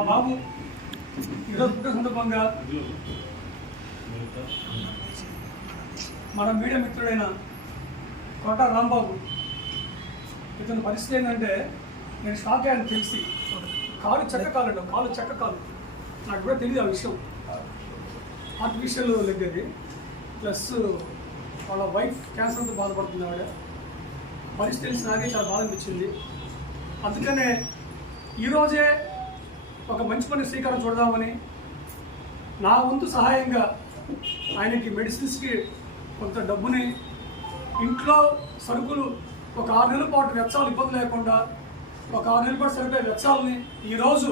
మా బాబు. ఈరోజు పుట్టిన సందర్భంగా మన మీడియా మిత్రుడైన కోట రాంబాబు. ఇతని పరిస్థితి ఏంటంటే నేను షాక్ అయ్యాను తెలిసి. కాలు చెక్క కాలండి కాలు చెక్క కాలు. నాకు కూడా తెలియదు ఆ విషయం. ఆర్టిఫిషియల్ లెగ్ అది ప్లస్ వాళ్ళ వైఫ్ క్యాన్సర్తో బాధపడుతుంది ఆవిడ. పరిస్థితి తెలిసి నాకే చాలా బాధ అనిపించింది. అందుకనే ఈరోజే ఒక మంచి పని శ్రీకారం చూడదామని నా వంతు సహాయంగా ఆయనకి మెడిసిన్స్కి కొంత డబ్బుని ఇంట్లో సరుకులు ఒక ఆరు నెలల పాటు వెచ్చాలు ఇబ్బంది లేకుండా ఒక ఆరు నెలల పాటు సరిపోయే వెచ్చాలని ఈరోజు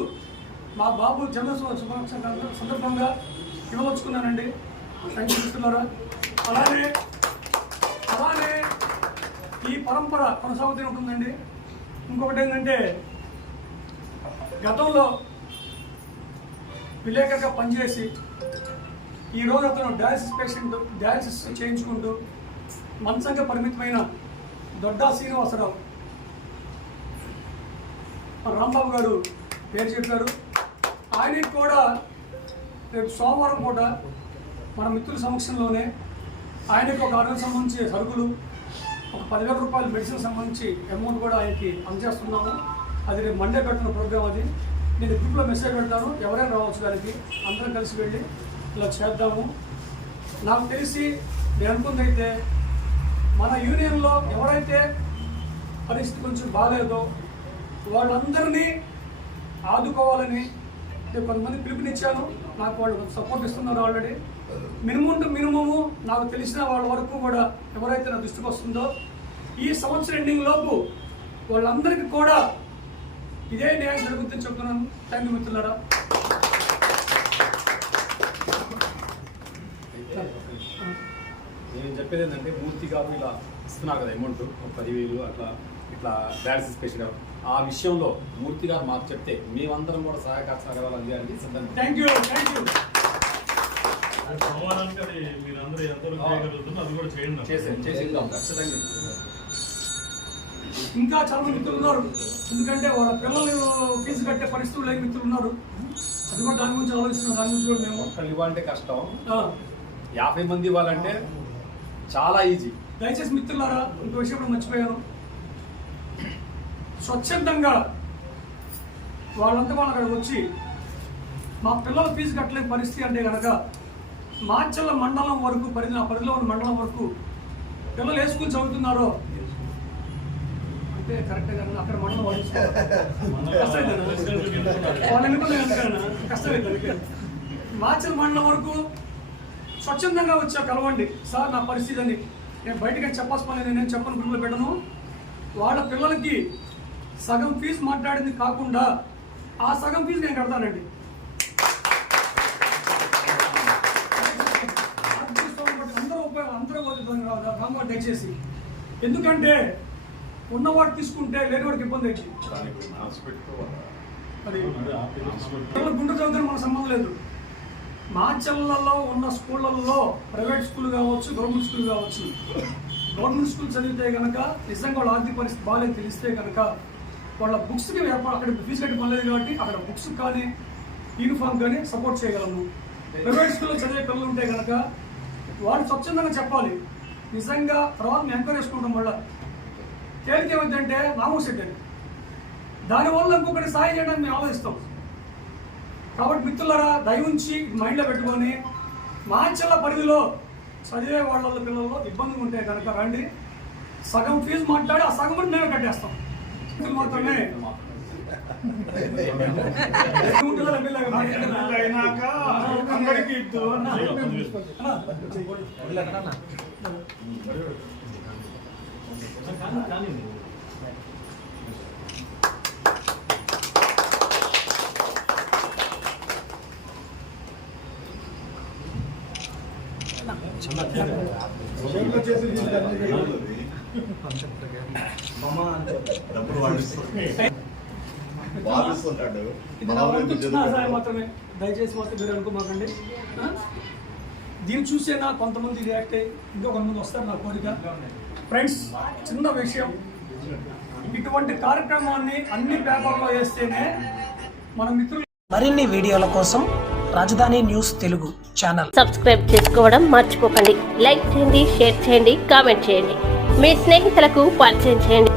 మా బాబు జన్మ శుభాకాంక్ష సందర్భంగా ఇవ్వవచ్చుకున్నానండి. థ్యాంక్ యూ మిత్రులారా అలానే అలానే ఈ పరంపర కొనసాగుతూ ఉంటుందండి. ఇంకొకటి ఏంటంటే గతంలో విలేకరుగా పనిచేసి ఈ రోజు అతను డయాలసిస్ పేషెంట్ డయాలసిస్ చేయించుకుంటూ మంచంగా పరిమితమైన దొడ్డా శ్రీనివాసరావు. రాంబాబు గారు పేరు చెప్పారు. ఆయనకి కూడా రేపు సోమవారం పూట మన మిత్రుల సమక్షంలోనే ఆయనకు ఒక ఆరు సంబంధించి సరుకులు ఒక పదివేల రూపాయల మెడిసిన్ సంబంధించి అమౌంట్ కూడా ఆయనకి అందజేస్తున్నాము. అది రేపు మండే పెట్టిన ప్రోగ్రామ్ అది. నేను గ్రూప్లో మెసేజ్ పెడతాను. ఎవరైనా రావచ్చు దానికి అందరం కలిసి వెళ్ళి ఇలా చేద్దాము. నాకు తెలిసి నేను అనుకుందైతే మన యూనియన్లో ఎవరైతే పరిస్థితి కొంచెం బాగాలేదో వాళ్ళందరినీ ఆదుకోవాలని నేను కొంతమంది పిలుపునిచ్చాను. నాకు వాళ్ళు సపోర్ట్ ఇస్తున్నారు ఆల్రెడీ మినిమం టు మినిమము నాకు తెలిసిన వాళ్ళ వరకు కూడా ఎవరైతే నా దృష్టికి వస్తుందో ఈ సంవత్సరం ఎండింగ్ లోపు వాళ్ళందరికీ కూడా ఇదే న్యాయం జరుగుతుందని చెప్తున్నాను. థ్యాంక్ యూ మిత్రులారా. నేను చెప్పేది ఏంటంటే మూర్తి గారు ఇలా ఇస్తున్నారు కదా అమౌంట్ ఒక పదివేలు అట్లా ఇట్లా డయాలసిస్ పేషెంట్ ఆ విషయంలో మూర్తి గారు మాకు చెప్తే మేమందరం కూడా సహాయక సహకారాలు అందించడానికి సిద్ధంగా థ్యాంక్ యూ థ్యాంక్ యూ సమాధానానికి అది మీరందరూ ఎంతవరకు చేయగలుగుతుందో అది కూడా చేయండి. చేసేద్దాం ఖచ్చితంగా. ఇంకా చాలా మంది మిత్రులు ఉన్నారు ఎందుకంటే వాళ్ళ పిల్లలు ఫీజు కట్టే పరిస్థితులు లేని మిత్రులు ఉన్నారు అది కూడా దాని గురించి ఆలోచిస్తున్నాం. దాని గురించి కూడా మేము ఒక్కళ్ళు ఇవ్వాలంటే కష్టం. యాభై మంది ఇవ్వాలంటే చాలా ఈజీ. దయచేసి మిత్రులారా ఇంకో విషయం కూడా మర్చిపోయాను. స్వచ్ఛందంగా వాళ్ళంతా వాళ్ళు అక్కడ వచ్చి మా పిల్లల ఫీజు కట్టలేని పరిస్థితి అంటే కనుక మాచల్ల మండలం వరకు పరిధి నా పరిధిలో ఉన్న మండలం వరకు పిల్లలు ఏ స్కూల్ చదువుతున్నారో అంటే కరెక్టే కదా అక్కడ ఎందుకన్నా కష్టమైంది. మాచల్ మండలం వరకు స్వచ్ఛందంగా వచ్చా కలవండి. సార్ నా పరిస్థితి అని నేను బయటకి చెప్పాల్సిన పని నేను చెప్పను గ్రూప్లో పెట్టను. వాళ్ళ పిల్లలకి సగం ఫీజు మాట్లాడింది కాకుండా ఆ సగం ఫీజు నేను కడతానండి. అందరూ ఉపయోగం అందరూ రామ్గా దయచేసి. ఎందుకంటే ఉన్నవాడు తీసుకుంటే లేనివాడికి ఇబ్బంది అవుతుంది అది గుండె చదువుతారు మన సంబంధం లేదు. మాచల్లలో ఉన్న స్కూళ్ళల్లో ప్రైవేట్ స్కూల్ కావచ్చు గవర్నమెంట్ స్కూల్ కావచ్చు. గవర్నమెంట్ స్కూల్ చదివితే కనుక నిజంగా వాళ్ళ ఆర్థిక పరిస్థితి బాగాలేదు తెలిస్తే కనుక వాళ్ళ బుక్స్కి ఏర్పాటు అక్కడ ఫీజు కట్టి పనిలేదు కాబట్టి అక్కడ బుక్స్ కానీ యూనిఫామ్ కానీ సపోర్ట్ చేయగలము. ప్రైవేట్ స్కూల్లో చదివే పిల్లలు ఉంటే కనుక వాళ్ళు స్వచ్ఛందంగా చెప్పాలి. నిజంగా తర్వాత మేము ఎంకరేజ్ చేసుకుంటాం మళ్ళీ తేలిక ఏమిటంటే అని దానివల్ల ఇంకొకటి సాయం చేయడానికి మేము ఆలోచిస్తాం. కాబట్టి మిత్రులారా దయ ఉంచి మైండ్లో పెట్టుకొని మాచల్ల పరిధిలో చదివే వాళ్ళ పిల్లల్లో ఇబ్బంది ఉంటే కనుక రండి. సగం ఫీజు మాట్లాడి ఆ సగం కూడా మేమే కట్టేస్తాం. మాత్రమే. అందరికీ డబ్బులు మాత్రమే. దయచేసి మాత్రం మీరు అనుకోమాకండి? దీన్ని చూసేనా కొంతమంది రియాక్ట్ అయ్యి ఇంకా కొంతమంది వస్తారు నా కోరిక. ఫ్రెండ్స్ చిన్న విషయం. ఇటువంటి కార్యక్రమాన్ని అన్ని పేపర్లో వేస్తేనే మన మిత్రులు మరిన్ని వీడియోల కోసం రాజధాని న్యూస్ తెలుగు ఛానల్. సబ్స్క్రైబ్ చేసుకోవడం మర్చిపోకండి. లైక్ చేయండి షేర్ చేయండి కామెంట్ చేయండి. మీ స్నేహితులకు పరిచయం చేయండి.